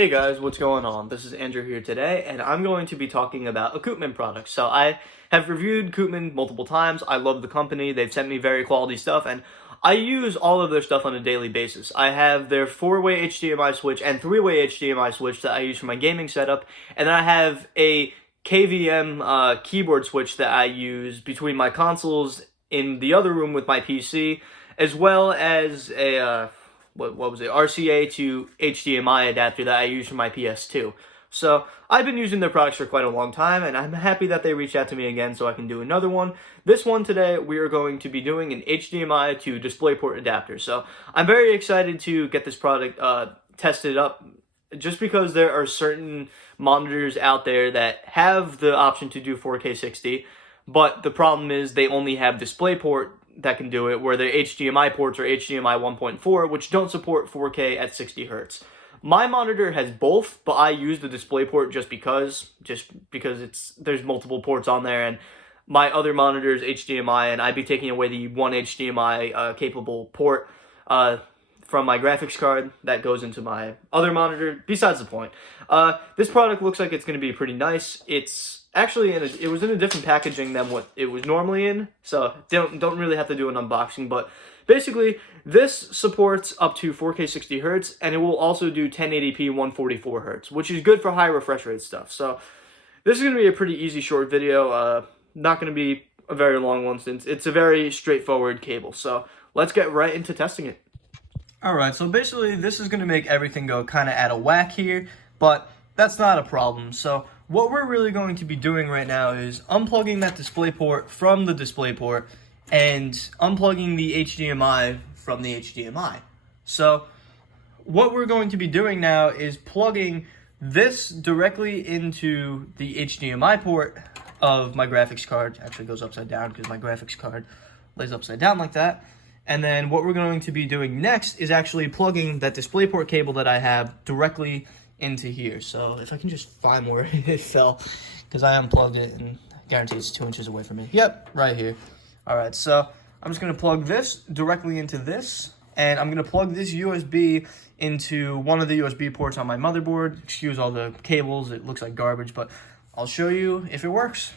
Hey guys, what's going on? This is Andrew here today, and I'm going to be talking about a Koopman product. So I have reviewed Koopman multiple times. I love the company. They've sent me very quality stuff, and I use all of their stuff on a daily basis. I have their 4-way HDMI switch and 3-way HDMI switch that I use for my gaming setup, and then I have a KVM keyboard switch that I use between my consoles in the other room with my PC, as well as a what was it, RCA to HDMI adapter that I use for my PS2. So I've been using their products for quite a long time, and I'm happy that they reached out to me again so I can do another one. This one today, we are going to be doing an HDMI to DisplayPort adapter. So I'm very excited to get this product tested up, just because there are certain monitors out there that have the option to do 4K 60, but the problem is they only have DisplayPort that can do it, where the HDMI ports are HDMI 1.4, which don't support 4K at 60 Hz. My monitor has both, but I use the DisplayPort just because there's multiple ports on there, and my other monitor is HDMI, and I'd be taking away the one HDMI capable port from my graphics card that goes into my other monitor. Besides the point, this product looks like it's going to be pretty nice. It's actually it was in a different packaging than what it was normally in, so don't really have to do an unboxing. But basically, this supports up to 4K 60 Hz, and it will also do 1080p 144 Hz, which is good for high refresh rate stuff. So this is going to be a pretty easy short video. Not going to be a very long one, since it's a very straightforward cable. So let's get right into testing it. Alright, so basically this is going to make everything go kind of out of whack here, but that's not a problem. So what we're really going to be doing right now is unplugging that DisplayPort from the DisplayPort and unplugging the HDMI from the HDMI. So what we're going to be doing now is plugging this directly into the HDMI port of my graphics card. Actually goes upside down because my graphics card lays upside down like that. And then what we're going to be doing next is actually plugging that DisplayPort cable that I have directly into here. So if I can just find where it fell, because I unplugged it and I guarantee it's 2 inches away from me. Yep, right here. All right, so I'm just going to plug this directly into this, and I'm going to plug this USB into one of the USB ports on my motherboard. Excuse all the cables, it looks like garbage, but I'll show you if it works.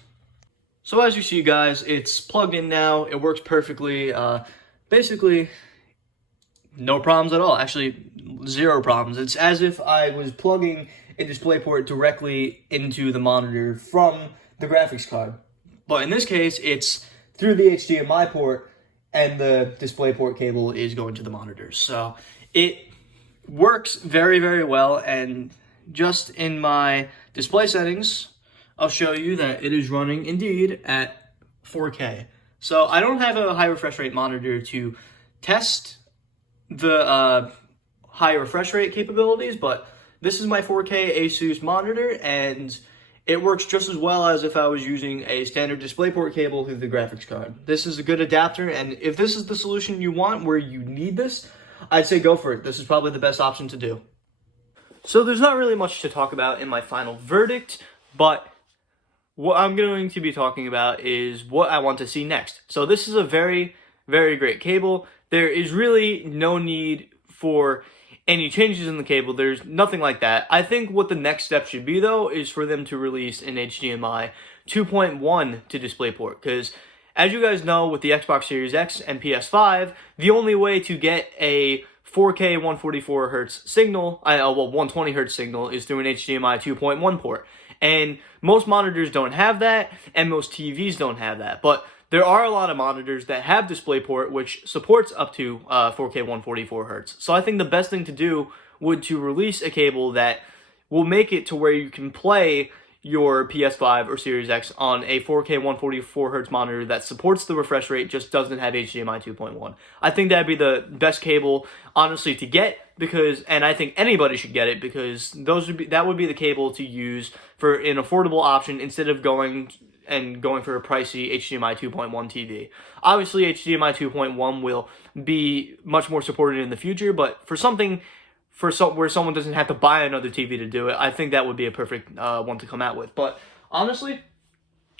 So as you see, guys, it's plugged in now. It works perfectly. Basically, no problems at all. Actually, zero problems. It's as if I was plugging a DisplayPort directly into the monitor from the graphics card. But in this case, it's through the HDMI port, and the DisplayPort cable is going to the monitor. So it works very, very well. And just in my display settings, I'll show you that it is running indeed at 4K. So I don't have a high refresh rate monitor to test the high refresh rate capabilities, but this is my 4K Asus monitor, and it works just as well as if I was using a standard DisplayPort cable through the graphics card. This is a good adapter, and if this is the solution you want where you need this, I'd say go for it. This is probably the best option to do. So there's not really much to talk about in my final verdict, but what I'm going to be talking about is what I want to see next. So this is a very, very great cable. There is really no need for any changes in the cable. There's nothing like that. I think what the next step should be, though, is for them to release an HDMI 2.1 to DisplayPort. Because as you guys know, with the Xbox Series X and PS5, the only way to get a 4K 144 Hz signal, 120 Hz signal, is through an HDMI 2.1 port. And most monitors don't have that, and most TVs don't have that. But there are a lot of monitors that have DisplayPort, which supports up to 4K 144 Hz. So I think the best thing to do would to release a cable that will make it to where you can play your PS5 or Series X on a 4K 144 Hz monitor that supports the refresh rate, just doesn't have HDMI 2.1. I think that'd be the best cable, honestly, to get, and I think anybody should get it, because that would be the cable to use for an affordable option instead of going for a pricey HDMI 2.1 TV. Obviously, HDMI 2.1 will be much more supported in the future, but for something where someone doesn't have to buy another TV to do it, I think that would be a perfect one to come out with. But honestly,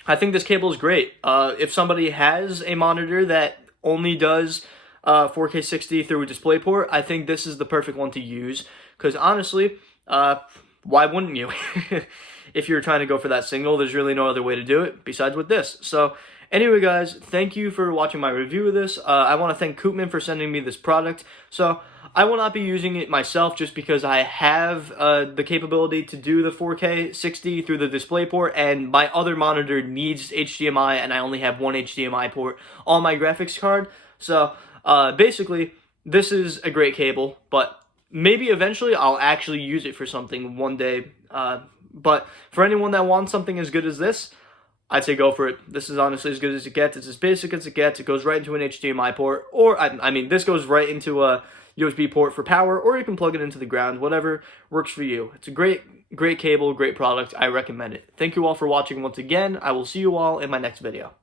I think this cable is great. If somebody has a monitor that only does 4K 60 through a DisplayPort, I think this is the perfect one to use, because honestly, why wouldn't you? If you're trying to go for that signal, there's really no other way to do it besides with this. So anyway, guys, thank you for watching my review of this. I want to thank Koopman for sending me this product. So I will not be using it myself just because I have the capability to do the 4K 60 through the DisplayPort, and my other monitor needs HDMI, and I only have one HDMI port on my graphics card. So basically, this is a great cable, but maybe eventually I'll actually use it for something one day. But for anyone that wants something as good as this, I'd say go for it. This is honestly as good as it gets. It's as basic as it gets. It goes right into an HDMI port, or I mean, this goes right into a USB port for power, or you can plug it into the ground, whatever works for you. It's a great cable, great product. I recommend it. Thank you all for watching once again. I will see you all in my next video.